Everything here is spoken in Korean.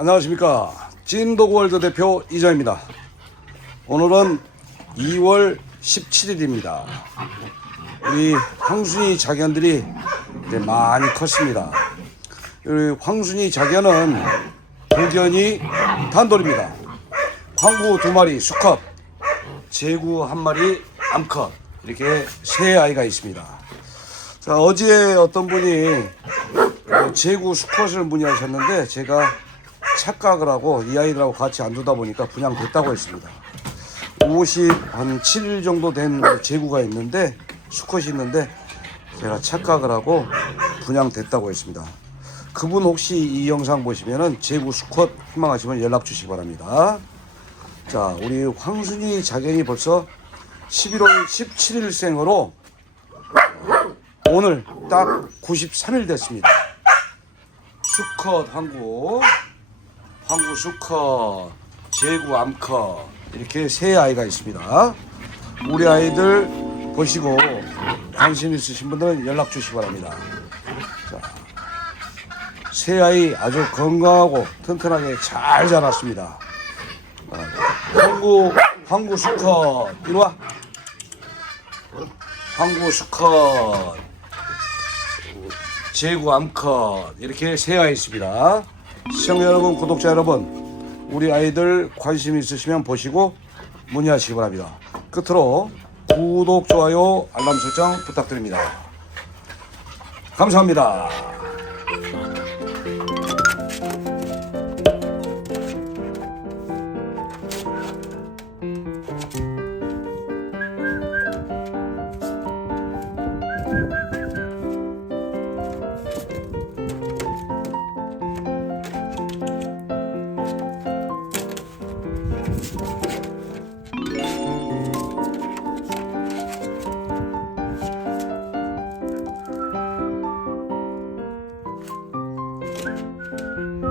안녕하십니까. 찐도그월드 대표 이정입니다. 오늘은 2월 17일입니다. 우리 황순이 자견들이 이제 많이 컸습니다. 우리 황순이 자견은 복견이 단돌입니다. 황구 두 마리 수컷 제구 한 마리 암컷. 이렇게 세 아이가 있습니다. 자 어제 어떤 분이 어, 제구 수컷을 문의하셨는데 제가 착각을 하고 이 아이들하고 같이 안 두다 보니까 분양됐다고 했습니다. 50한 7일 정도 된 제구가 있는데 수컷이 있는데 제가 착각을 하고 분양됐다고 했습니다. 그분 혹시 이 영상 보시면은 제구 수컷 희망하시면 연락 주시기 바랍니다. 자, 우리 황순이 자견이 벌써 11월 17일 생으로 오늘 딱 93일 됐습니다. 수컷 한구, 한구 수컷, 제구 암컷 이렇게 세 아이가 있습니다. 우리 아이들 보시고 관심 있으신 분들은 연락 주시 기 바랍니다. 자, 세 아이 아주 건강하고 튼튼하게 잘 자랐습니다. 어, 한구 한구 수컷 이리 와. 한구 수컷. 제구 암컷 이렇게 세 아이 있습니다. 시청자 여러분, 구독자 여러분, 우리 아이들 관심 있으시면 보시고 문의하시기 바랍니다. 끝으로 구독, 좋아요, 알람 설정 부탁드립니다. 감사합니다. Thank you. うん。